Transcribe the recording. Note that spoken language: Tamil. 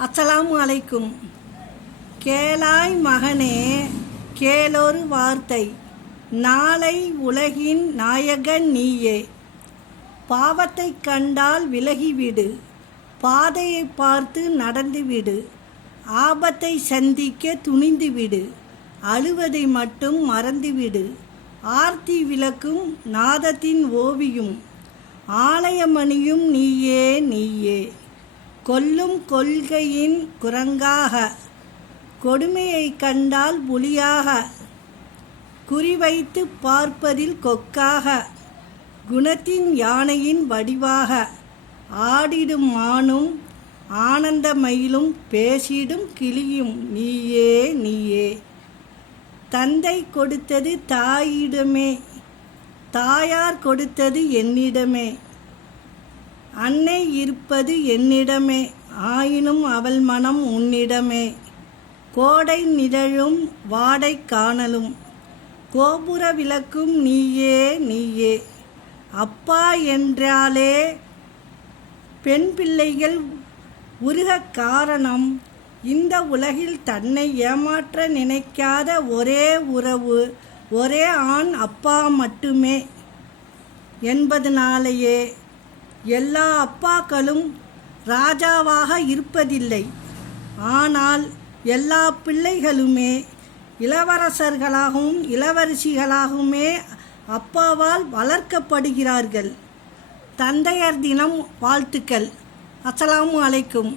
அஸ்ஸலாமு அலைக்கும். கேளாய் மகனே, கேளொரு வார்த்தை, நாளை உலகின் நாயகன் நீயே. பாவத்தைக் கண்டால் விலகிவிடு, பாதையை பார்த்து நடந்துவிடு. ஆபத்தை சந்திக்க துணிந்துவிடு, அழுவதை மட்டும் மறந்துவிடு. ஆர்த்தி விளக்கும் நாதத்தின் ஓவியும், ஆலயமணியும் நீயே நீயே. கொல்லும் கொள்கையின் குரங்காக, கொடுமையை கண்டால் புலியாக, குறிவைத்து பார்ப்பதில் கொக்காக, குணத்தின் யானையின் வடிவாக, ஆடிடும் மானும் ஆனந்த மயிலும் பேசிடும் கிளியும் நீயே நீயே. தந்தை கொடுத்தது தாயிடமே, தாயார் கொடுத்தது என்னிடமே. அன்னை இருப்பது என்னிடமே, ஆயினும் அவள் மனம் உன்னிடமே. கோடை நிழலும் வாடை காணலும், கோபுர விளக்கும் நீயே நீயே. அப்பா என்றாலே பெண் பிள்ளைகள் உருக காரணம், இந்த உலகில் தன்னை ஏமாற்ற நினைக்காத ஒரே உறவு, ஒரே ஆண் அப்பா மட்டுமே என்பதனாலேயே எல்லா அப்பாக்களும் ராஜாவாக இருப்பதில்லை. ஆனால் எல்லா பிள்ளைகளுமே இளவரசர்களாகவும் இளவரசிகளாகவுமே அப்பாவால் வளர்க்கப்படுகிறார்கள். தந்தையர் தினம் வாழ்த்துக்கள். அஸ்ஸலாமு அலைக்கும்.